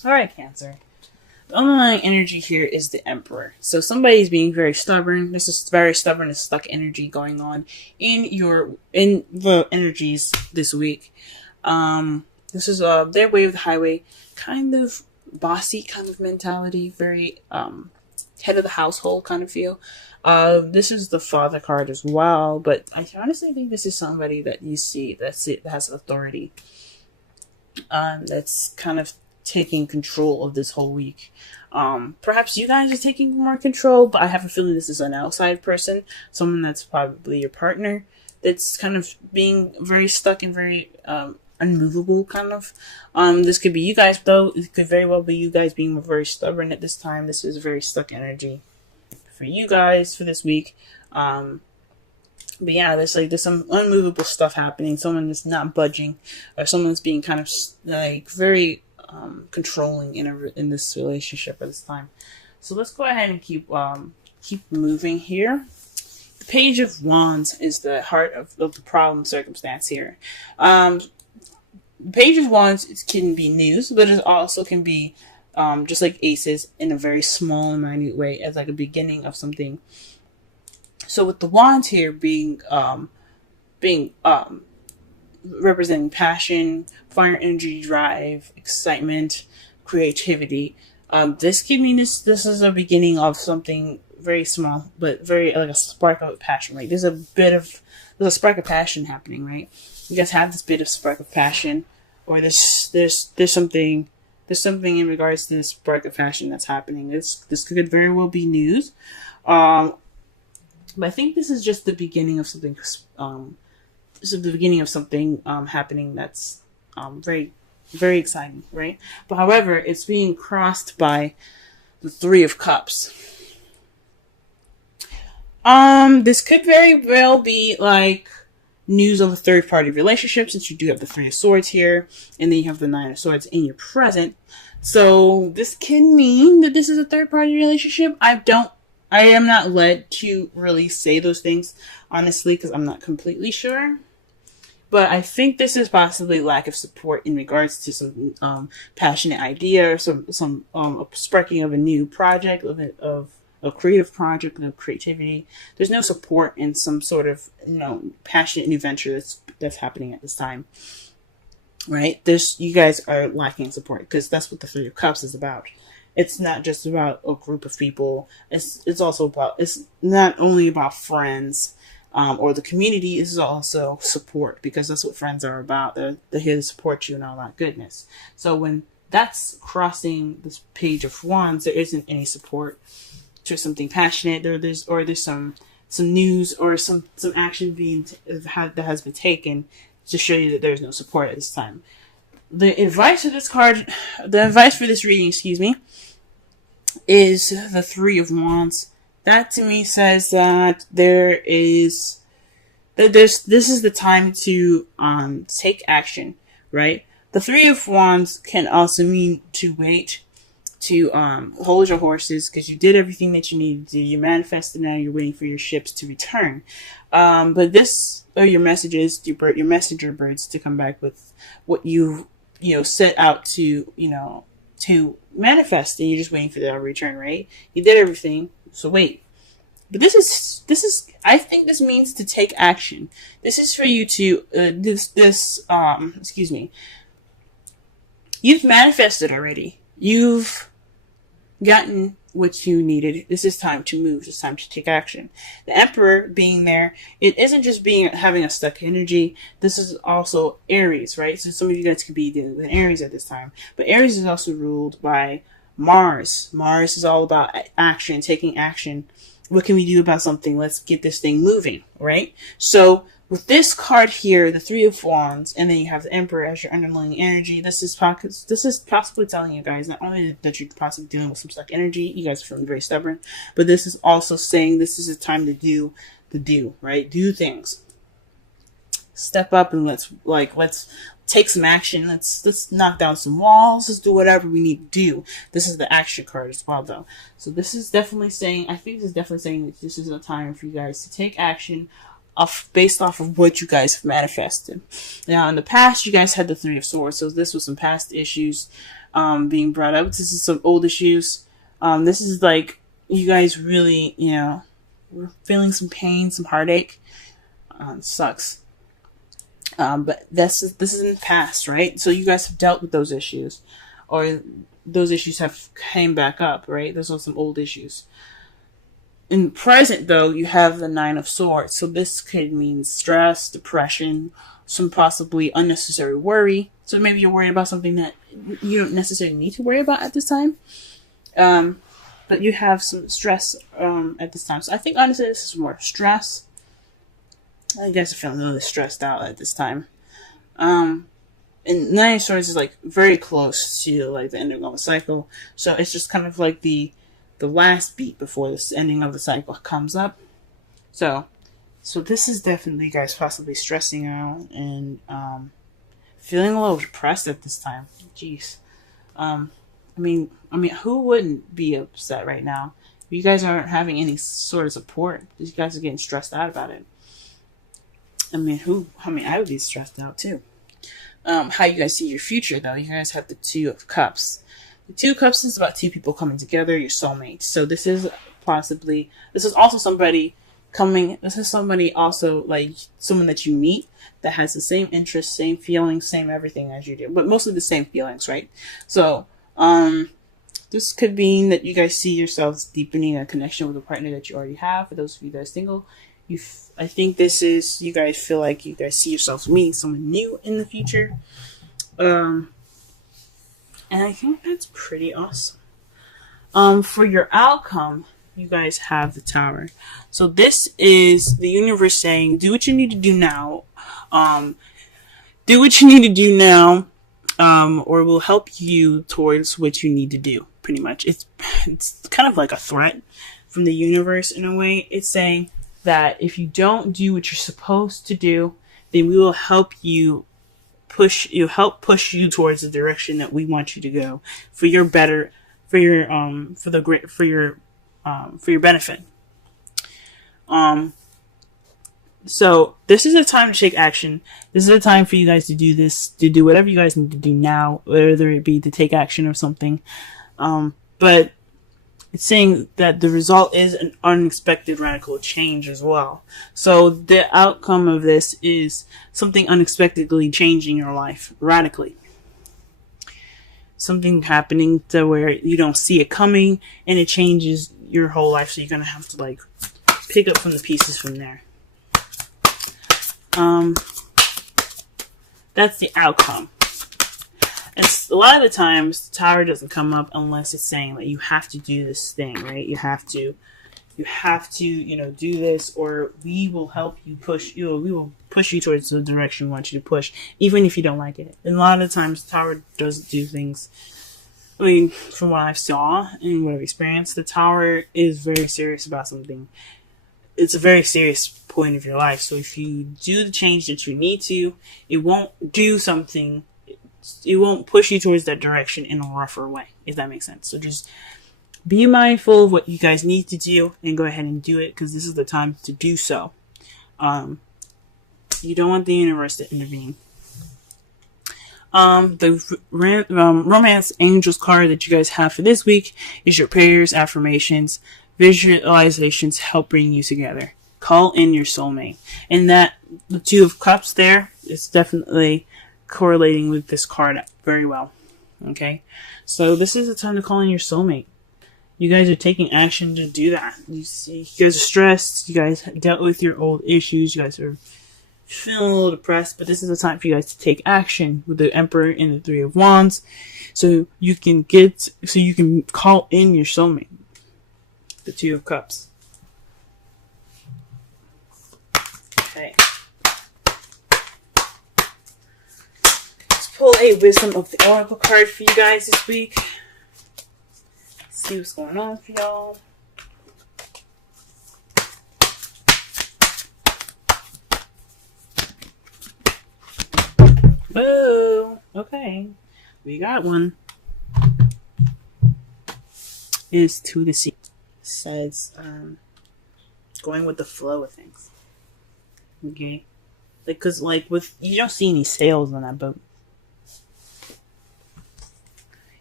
All right, Cancer. The underlying energy here is the Emperor. So somebody's being very stubborn. This is very stubborn and stuck energy going on in the energies this week. This is their way of the highway, kind of bossy kind of mentality, very head of the household kind of feel. This is the Father card as well, but I honestly think this is somebody that you see that has authority. That's kind of taking control of this whole week. Perhaps you guys are taking more control, but I have a feeling this is an outside person, someone that's probably your partner, that's kind of being very stuck and very unmovable, kind of. This could be you guys, though. It could very well be you guys being very stubborn at this time. This is very stuck energy for you guys for this week. But yeah, there's some unmovable stuff happening. Someone that's not budging, or someone's being kind of like very controlling in this relationship at this time. So let's go ahead and keep moving here. The Page of Wands is the heart of the problem circumstance here. The Page of Wands can be news, but it also can be just like aces in a very small and minute way, as like a beginning of something. So with the wands here being representing passion, fire, energy, drive, excitement, creativity, this could mean this is a beginning of something very small, but very like a spark of passion. Like there's a spark of passion happening, right? You guys have this bit of spark of passion, or there's something in regards to this spark of passion that's happening. This could very well be news. But I think this is just the beginning of something. This is the beginning of something happening that's very, very exciting, right? But however, it's being crossed by the Three of Cups. This could very well be like news of a third-party relationship, since you do have the Three of Swords here, and then you have the Nine of Swords in your present. So this can mean that this is a third-party relationship. I am not led to really say those things, honestly, because I'm not completely sure. But I think this is possibly lack of support in regards to some passionate idea, or some sparking of a new project, of a creative project, of creativity. There's no support in some sort of passionate new venture that's happening at this time, right? You guys are lacking support, because that's what the Three of Cups is about. It's not just about a group of people. It's not only about friends or the community. It's also support, because that's what friends are about. They're here to support you and all that goodness. So when that's crossing this Page of Wands, there isn't any support to something passionate. There's some news or some action that has been taken to show you that there's no support at this time. The advice for this reading, is the Three of Wands. That to me says that this is the time to take action, right? The Three of Wands can also mean to wait, to hold your horses, because you did everything that you needed to do. You manifested, now you're waiting for your ships to return. But this are your messages, your messenger birds, to come back with what you set out to manifest, and you're just waiting for their return, right? You did everything, so wait. But this is I think this means to take action. This is for you to you've manifested already. You've gotten what you needed. This is time to move. It's time to take action. The Emperor being there, it isn't just having a stuck energy. This is also Aries, right? So some of you guys could be dealing with Aries at this time. But Aries is also ruled by Mars. Mars is all about action, taking action. What can we do about something? Let's get this thing moving, right? So with this card here, the Three of Wands, and then you have the Emperor as your underlying energy, this is possibly telling you guys not only that you're possibly dealing with some stuck energy, you guys are feeling very stubborn, but this is also saying this is a time to do right? Do things. Step up and let's take some action. Let's knock down some walls. Let's do whatever we need to do. This is the action card as well, though. So this is definitely saying, that this is a time for you guys to take action based off of what you guys have manifested. Now, in the past, you guys had the Three of Swords, so this was some past issues being brought up. This is some old issues. This is like you guys really, we're feeling some pain, some heartache. Sucks. But this is in the past, right? So you guys have dealt with those issues, or those issues have came back up, right? Those are some old issues. In the present, though, you have the Nine of Swords. So this could mean stress, depression, some possibly unnecessary worry. So maybe you're worried about something that you don't necessarily need to worry about at this time. But you have some stress at this time. So I think, honestly, this is more stress. I guess I feel a little stressed out at this time. And Nine of Swords is like very close to like the ending of a cycle. So it's just kind of like the last beat before this ending of the cycle comes up. So this is definitely you guys possibly stressing out and feeling a little depressed at this time. Jeez. I mean, who wouldn't be upset right now? You guys aren't having any sort of support. You guys are getting stressed out about it. I would be stressed out too. How you guys see your future, though? You guys have the Two of Cups. The Two of Cups is about two people coming together, your soulmates. So this is also somebody also like someone that you meet that has the same interests, same feelings, same everything as you do, but mostly the same feelings, right? So, this could mean that you guys see yourselves deepening a connection with a partner that you already have. For those of you guys single, I think this is, you guys feel like you guys see yourselves meeting someone new in the future. And I think that's pretty awesome. For your outcome, you guys have the Tower. So this is the universe saying, do what you need to do now. Do what you need to do now, or we'll help you towards what you need to do. Pretty much. It's kind of like a threat from the universe in a way. It's saying that if you don't do what you're supposed to do, then we will help you push you towards the direction that we want you to go for your benefit. So this is a time to take action. This is a time for you guys to do this, to do whatever you guys need to do now, whether it be to take action or something. But it's saying that the result is an unexpected radical change as well. So the outcome of this is something unexpectedly changing your life radically. Something happening to where you don't see it coming and it changes your whole life. So you're going to have to like pick up from the pieces from there. That's the outcome. It's a lot of the times the Tower doesn't come up unless it's saying that you have to do this thing, right? You have to, do this, or we will help you push you. We will push you towards the direction we want you to push, even if you don't like it. And a lot of the times the Tower does do things. I mean, from what I saw and what I've experienced, the Tower is very serious about something. It's a very serious point of your life. So if you do the change that you need to, it won't push you towards that direction in a rougher way, if that makes sense. So just be mindful of what you guys need to do and go ahead and do it, because this is the time to do so. You don't want the universe to intervene. The romance angels card that you guys have for this week is your prayers, affirmations, visualizations help bring you together. Call in your soulmate. And that, the Two of Cups there is definitely correlating with this card very well. Okay? So this is the time to call in your soulmate. You guys are taking action to do that. You guys are stressed. You guys dealt with your old issues. You guys are feeling a little depressed. But this is the time for you guys to take action with the Emperor and the Three of Wands. So you can call in your soulmate. The Two of Cups. Okay. Let's pull a Wisdom of the Oracle card for you guys this week. See what's going on for y'all. Whoa! Okay, we got one. Is to the sea. Says going with the flow of things. Okay, because with you don't see any sails on that boat.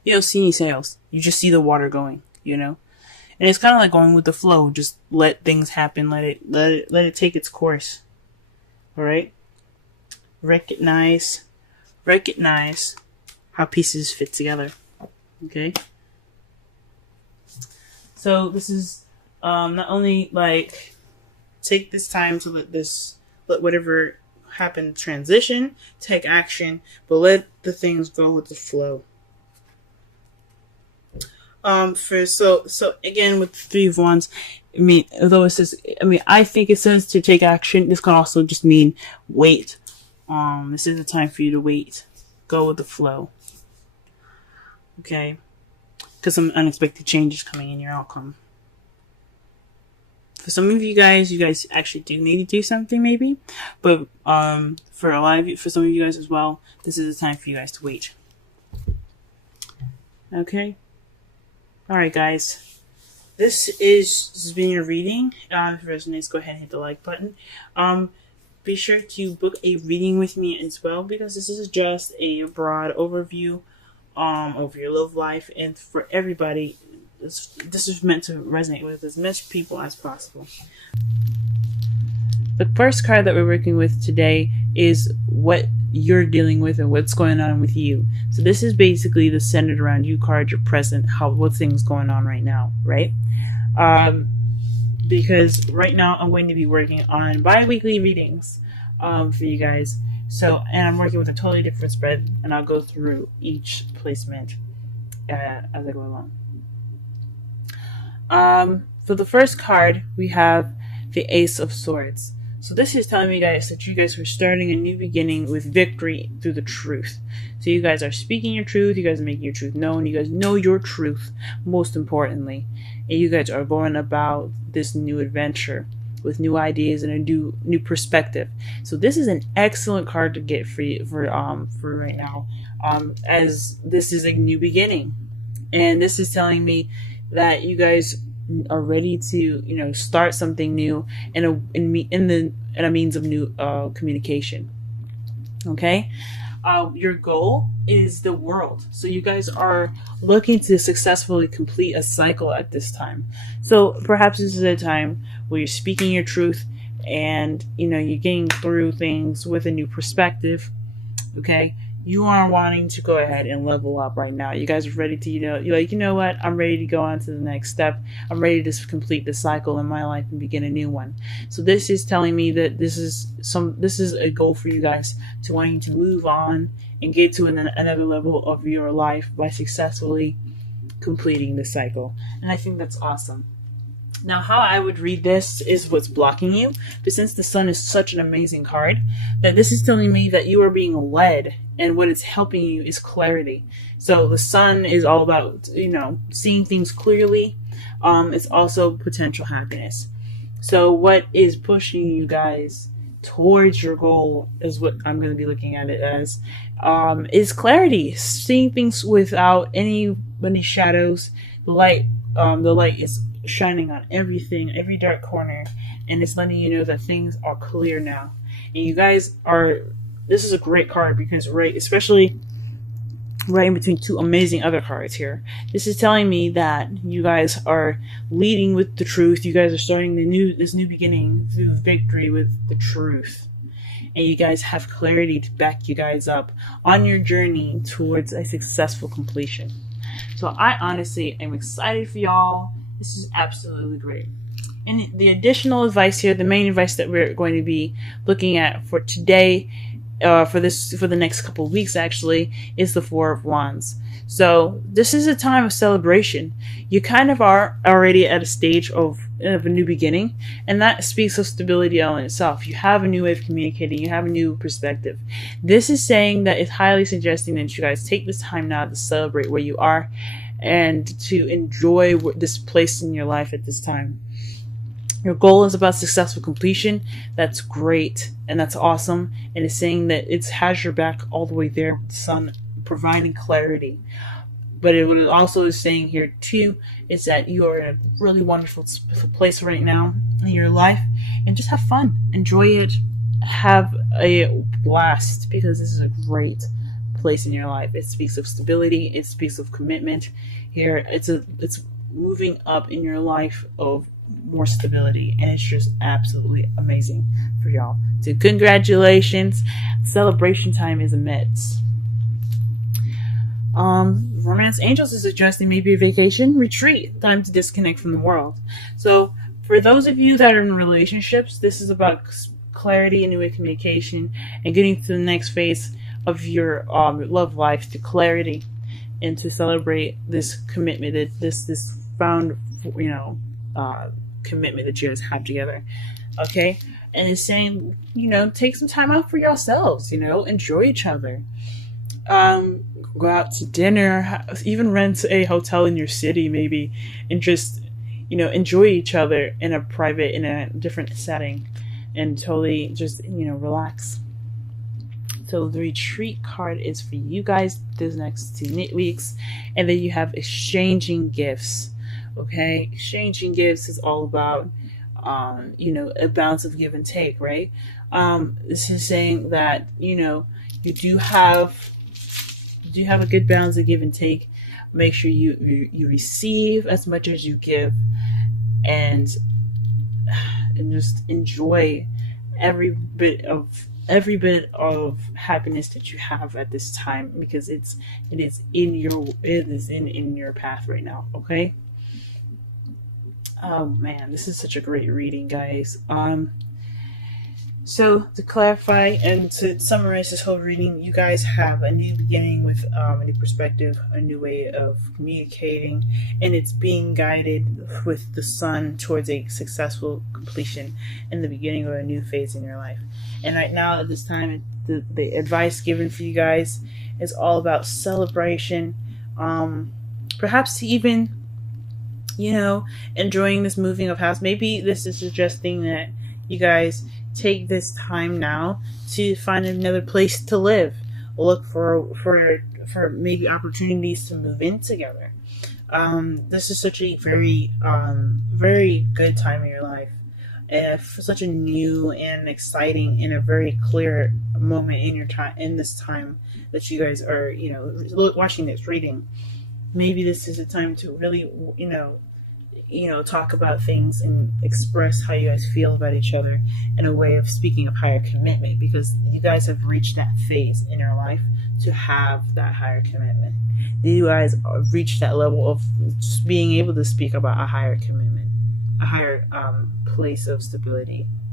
you don't see any sails. You just see the water going, you know? And it's kind of like going with the flow. Just let things happen. Let it take its course. All right? Recognize how pieces fit together. Okay? So this is not only like take this time to let whatever happen transition, take action, but let the things go with the flow. So again with the Three of Wands, I mean, although it says, I think it says to take action. This can also just mean wait. This is the time for you to wait. Go with the flow. Okay, because some unexpected changes coming in your outcome. For some of you guys actually do need to do something maybe, but for some of you guys as well, this is the time for you guys to wait. Okay. All right, guys. This has been your reading. If it resonates, go ahead and hit the like button. Be sure to book a reading with me as well, because this is just a broad overview of your love life, and for everybody, this is meant to resonate with as much people as possible. The first card that we're working with today is what you're dealing with and what's going on with you. So this is basically the centered around you card, your present, what things going on right now, right? Because right now I'm going to be working on bi-weekly readings for you guys. So, and I'm working with a totally different spread, and I'll go through each placement as I go along. For the first card, we have the Ace of Swords. So this is telling me, guys, that you guys are starting a new beginning with victory through the truth. So you guys are speaking your truth. You guys are making your truth known. You guys know your truth, most importantly. And you guys are going about this new adventure with new ideas and a new perspective. So this is an excellent card to get for you, for right now, as this is a new beginning. And this is telling me that you guys are ready to, start something new in a means of new communication. Okay, your goal is the world, so you guys are looking to successfully complete a cycle at this time. So perhaps this is a time where you're speaking your truth, and you're getting through things with a new perspective. Okay, you are wanting to go ahead and level up right now. You guys are ready to, you're like, you know what? I'm ready to go on to the next step. I'm ready to complete the cycle in my life and begin a new one. So this is telling me that this is a goal for you guys to wanting to move on and get to another level of your life by successfully completing the cycle. And I think that's awesome. Now, how I would read this is what's blocking you. But since the Sun is such an amazing card, that this is telling me that you are being led, and what it's helping you is clarity. So the Sun is all about, seeing things clearly. It's also potential happiness. So what is pushing you guys towards your goal is what I'm going to be looking at it as, is clarity. Seeing things without any shadows. The light is shining on everything, every dark corner, and it's letting you know that things are clear now. And you guys this is a great card because especially right in between two amazing other cards here, this is telling me that you guys are leading with the truth. You guys are starting this new beginning through victory with the truth, and you guys have clarity to back you guys up on your journey towards a successful completion. So I honestly am excited for y'all. This is absolutely great. And the additional advice here, the main advice that we're going to be looking at for today, for the next couple of weeks actually, is the Four of Wands. So this is a time of celebration. You kind of are already at a stage of a new beginning, and that speaks of stability all in itself. You have a new way of communicating. You have a new perspective. This is saying that it's highly suggesting that you guys take this time now to celebrate where you are and to enjoy this place in your life at this time. Your goal is about successful completion. That's great, and that's awesome. And it's saying that it has your back all the way there with the Sun providing clarity. But what it also is saying here too is that you are in a really wonderful place right now in your life, and just have fun, enjoy it, have a blast, because this is a great place in your life. It speaks of stability. It speaks of commitment. Here, it's moving up in your life of more stability, and it's just absolutely amazing for y'all. So congratulations. Celebration time is amidst. Romance Angels is suggesting maybe a vacation retreat, time to disconnect from the world. So for those of you that are in relationships, this is about clarity and new communication and getting to the next phase of your love life, to clarity, and to celebrate this commitment, this found, commitment that you guys have together. Okay, and it's saying, take some time out for yourselves. Enjoy each other. Go out to dinner, even rent a hotel in your city, maybe, and just enjoy each other in a different setting, and totally just relax. So the retreat card is for you guys this next 2 weeks, and then you have exchanging gifts. Okay, exchanging gifts is all about a balance of give and take, right? This is saying that you do have a good balance of give and take. Make sure you receive as much as you give, and just enjoy every bit of happiness that you have at this time, because it is in your path right now. Okay. Oh man, this is such a great reading, guys. So to clarify and to summarize this whole reading, you guys have a new beginning with a new perspective, a new way of communicating, and it's being guided with the sun towards a successful completion and the beginning of a new phase in your life. And right now, at this time, the advice given for you guys is all about celebration, perhaps even enjoying this moving of house. Maybe this is suggesting that you guys take this time now to find another place to live. Look for maybe opportunities to move in together. This is such a very very good time in your life, and for such a new and exciting and a very clear moment in this time that you guys are watching this reading. Maybe this is a time to really talk about things and express how you guys feel about each other in a way of speaking of higher commitment, because you guys have reached that phase in your life to have that higher commitment. You guys reached that level of just being able to speak about a higher commitment, a higher place of stability.